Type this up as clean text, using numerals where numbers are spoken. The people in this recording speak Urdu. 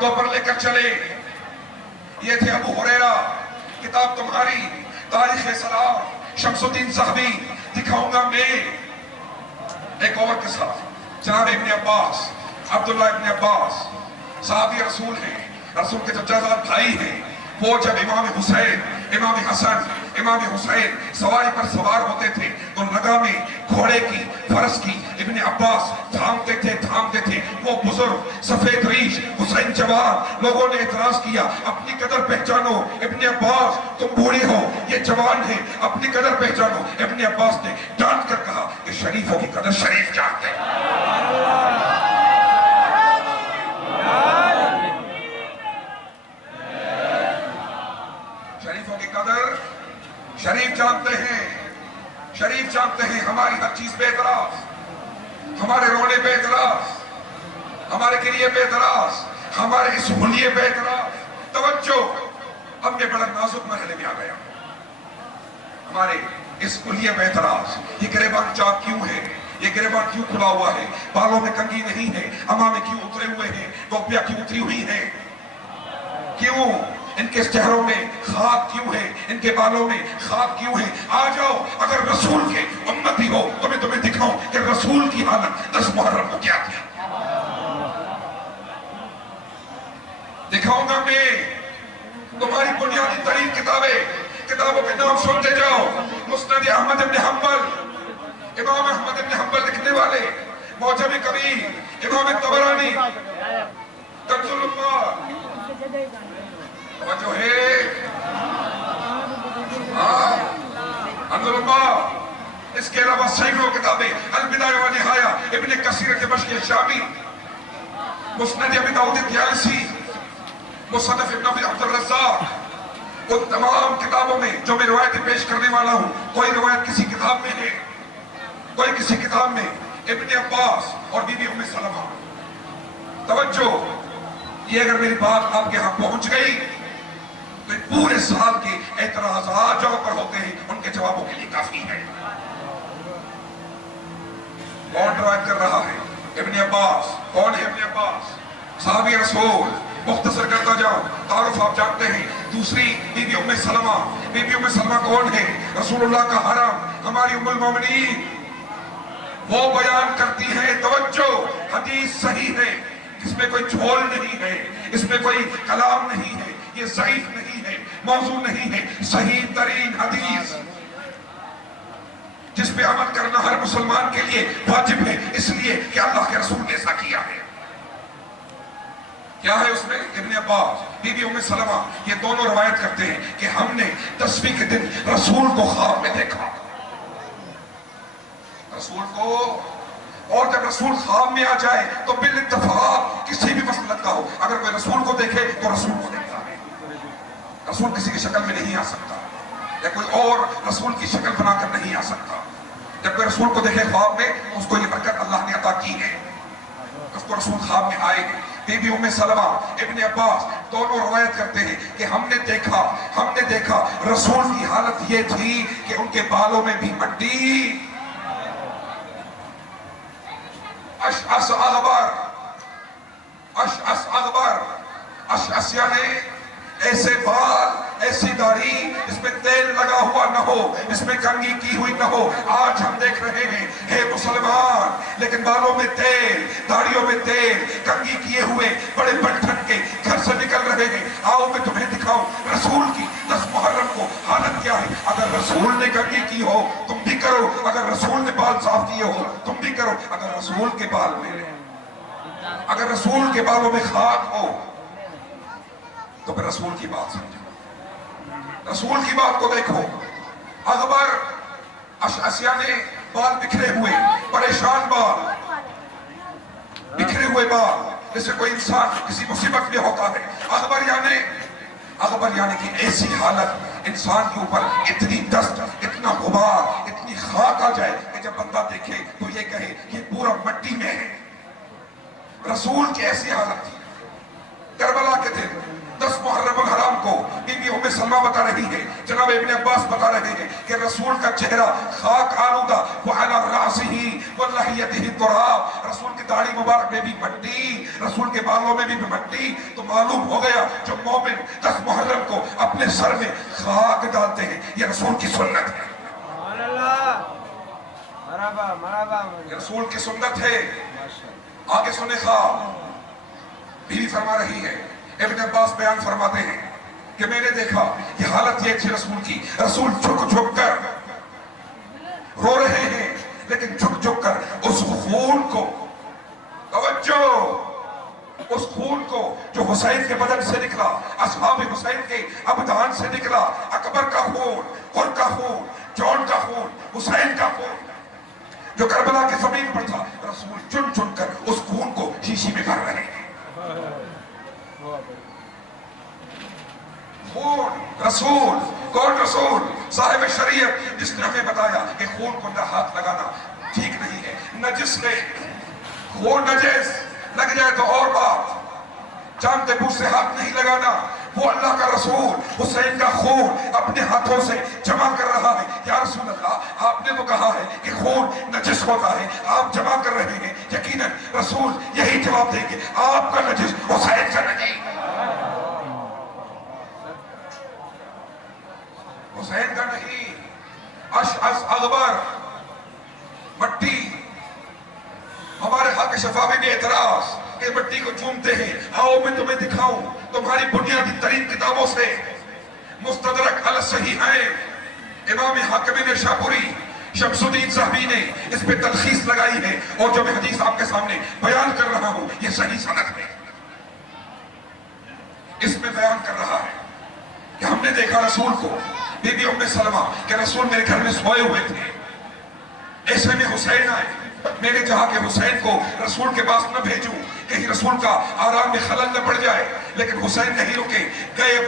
کاندھوں پر لے کر چلے. یہ تھے ابو ہریرہ. کتاب تمہاری تاریخ اسلام شمس الدین ذہبی. دکھاؤں گا میں ایک اور قصہ. جناب ابن عباس، عبداللہ ابن عباس صحابی رسول ہیں، رسول کے چچا زاد بھائی ہیں. وہ جب امام حسین، امام حسن، امام حسین سواری پر سوار ہوتے تھے تو لگامیں گھوڑے کی، فرس کی ابن عباس تھامتے تھے. وہ بزرگ سفید ریش حسین جوان. لوگوں نے اعتراض کیا اپنی قدر پہچانو ابن عباس، تم بوڑھے ہو، یہ جوان ہے، اپنی قدر پہچانو. ابن عباس نے ڈانٹ کر کہا کہ شریفوں کی قدر شریف جانتے ہیں. شریفوں کی قدر شریف جانتے ہیں، شریف جانتے ہیں. ہماری ہر چیز بے اعتراض، ہمارے رونے بے اعتراض، ہمارے گریے بے اعتراض، ہمارے اس حلیے بے اعتراض. توجہ، اب یہ بڑا نازک مرحلے میں آ گیا. ہمارے اس حلیے بے اعتراض. یہ گریبان چاک کیوں ہے؟ یہ گریبان کیوں کھلا ہوا ہے؟ بالوں میں کنگھی نہیں ہے، امامے کیوں اترے ہوئے ہیں، ٹوپیاں کیوں اتری ہوئی ہیں؟ کیوں؟ ان کے چہروں میں خاک کیوں ہے؟ ان کے بالوں میں خاک کیوں ہے؟ آ جاؤ، اگر رسول کے امتی ہو تو میں تمہیں دکھاؤں کہ رسول کی حالت 10 محرم کو کیا تھی. دکھاؤں گا میں. تمہاری بنیادی ترین کتابوں کے نام سنتے جاؤ. مسند احمد بن حنبل، امام احمد بن حنبل لکھنے والے. معجم کبیر، امام طبرانی. کنز الاموال. جو ہے کنز الاموال. اس کے علاوہ سینکڑوں کتابیں. البدایہ والنہایہ ابن کثیر دمشقی الشامی. مسند ابی داؤد الطیالسی، مصنف ابن ابی عبد الرزاق. ان تمام کتابوں میں جو میں روایتیں پیش کرنے والا ہوں، کوئی روایت کسی کتاب میں ہے، کوئی کسی کتاب میں. ابن عباس اور بی بی ام سلمہ. توجہ، یہ اگر میری بات آپ کے ہاں پہنچ گئی تو پورے سال کے اعتراضات جو پر ہوتے ہیں ان کے جوابوں کے لیے کافی ہے. کون روایت کر رہا ہے؟ ابن عباس. کون ہے ابن عباس؟ صحابی رسول. مختصر کرتا جاؤ، تعارف آپ جانتے ہیں. دوسری بی بی ام سلمہ. بی بی ام سلمہ کون ہے؟ رسول اللہ کا حرم، ہماری ام المومنین. وہ بیان کرتی ہے، توجہ، حدیث صحیح ہے، اس میں کوئی جھول نہیں ہے، اس میں کوئی کلام نہیں ہے، یہ ضعیف نہیں ہے، موضوع نہیں ہے، صحیح ترین حدیث جس پہ عمل کرنا ہر مسلمان کے لیے واجب ہے، اس لیے کہ اللہ کے رسول نے ایسا کیا ہے. کیا ہے اس میں؟ ابن عباس، بی بی ام سلمہ، یہ دونوں روایت کرتے ہیں کہ ہم نے 10ویں کے دن رسول کو خواب میں دیکھا. رسول کو. اور جب رسول خواب میں آ جائے تو بالاتفاق کسی بھی مسلک کا ہو، اگر کوئی رسول کو دیکھے تو رسول کو دیکھتا ہے. رسول کسی کی شکل میں نہیں آ سکتا، یا کوئی اور رسول کی شکل بنا کر نہیں آ سکتا. جب کوئی رسول کو دیکھے خواب میں، اس کو یہ برکت اللہ نے عطا کی ہے، اس کو رسول خواب میں آئے گے. بی بی ام سلمہ، ابن عباس دونوں روایت کرتے ہیں کہ ہم نے دیکھا رسول کی حالت یہ تھی کہ ان کے بالوں میں بھی مٹی. اشعث اغبر یعنی ایسے بال، ایسی داڑھی اس میں تیل لگا ہوا نہ ہو، اس میں کنگھی کی ہوئی نہ ہو. آج ہم دیکھ رہے ہیں ہے مسلمان لیکن بالوں میں تیل، داڑھیوں میں تیل، کنگھی کیے ہوئے بڑے بٹھن کے گھر سے نکل رہے ہیں. آؤ میں تمہیں دکھاؤں رسول کی 10 محرم کو حالت کیا ہے. اگر رسول نے کنگھی کی ہو تم بھی کرو، اگر رسول نے بال صاف کیے ہو تم بھی کرو. اگر رسول کے بال میں، اگر رسول کے بالوں میں خاک ہو تو پھر رسول کی بات سمجھو، رسول کی بات کو دیکھو. اغبر اشعثیہ نے بال بکھرے ہوئے، پریشان بال، بکھرے ہوئے بال، جیسے کوئی انسان کسی مصیبت میں ہوتا ہے. اغبر یعنی کہ ایسی حالت انسان کے اوپر اتنی دست، اتنا غبار، اتنی خاک آ جائے کہ جب بندہ دیکھے تو یہ کہے یہ پورا مٹی میں ہے. رسول کی ایسی حالت تھی. کربلا کے دن 10 محرم الحرام کو بی بی ام سلمہ بتا رہی ہے، جناب ابن عباس بتا رہے ہیں کہ رسول کا چہرہ خاک آلودہ، وعلی رأسہ ولحیتہ تراب، رسول کی داڑھی مبارک میں بھی مٹی، رسول کے بالوں میں بھی مٹی، تو معلوم ہو گیا جو مومن 10 محرم کو اپنے سر میں خاک ڈالتے ہیں یہ رسول کی سنت ہے، یہ رسول کی سنت ہے۔ آگے سنے خواب، بیوی فرما رہی ہے، ابن عباس بیان فرماتے ہیں کہ میں نے دیکھا یہ حالت یہ تھی رسول کی، رسول جھک جھک کر رو رہے ہیں، لیکن جھک جھک کر اس خون کو، توجہ، اس خون کو جو حسین کے بدن سے نکلا، اصحاب حسین کے ابدان سے نکلا، اکبر کا خون، حر کا خون، جون کا خون، حسین کا خون جو کربلا کی زمین پر تھا، رسول چن چن کر اس خون کو شیشی میں بھر رہے ہیں۔ خون، رسول، کون رسول؟ صاحب شریعت، جس نے ہمیں بتایا کہ خون کو نہ ہاتھ لگانا ٹھیک نہیں ہے، نجس ہے، خون نجس لگ جائے تو اور بات، جانتے بوجھ سے ہاتھ نہیں لگانا۔ وہ اللہ کا رسول حسین کا خون اپنے ہاتھوں سے جمع کر رہا ہے۔ یا رسول اللہ، آپ نے تو کہا ہے کہ خون نجس ہوتا ہے، آپ جمع کر رہے ہیں، یقیناً رسول یہی جواب دیں گے، آپ کا نجس، حسین کا نجس، حسین کا نہیں۔ اشعث اغبر، مٹی، ہمارے حق شفافی میں اعتراض کہ مٹی کو چومتے ہیں، آؤ میں تمہیں دکھاؤں تمہاری بنیادی ترین کتابوں سے، مستدرک علی الصحیحین، امام حاکم نیشابوری، شمس الدین ذہبی نے اس پہ تلخیص لگائی ہے، اور جو میں حدیث آپ کے سامنے بیان کر رہا ہوں یہ صحیح سند ہے، اس میں بیان کر رہا ہے کہ ہم نے دیکھا رسول کو، بی بی ام سلمہ کہ رسول میرے گھر میں سوئے ہوئے تھے، ایسے میں حسین آئے، میں نے چاہا کہ حسین کو رسول کے پاس نہ بھیجوں، کہیں رسول کا آرام میں خلل نہ پڑ جائے، لیکن حسین نہیں رکے، گئے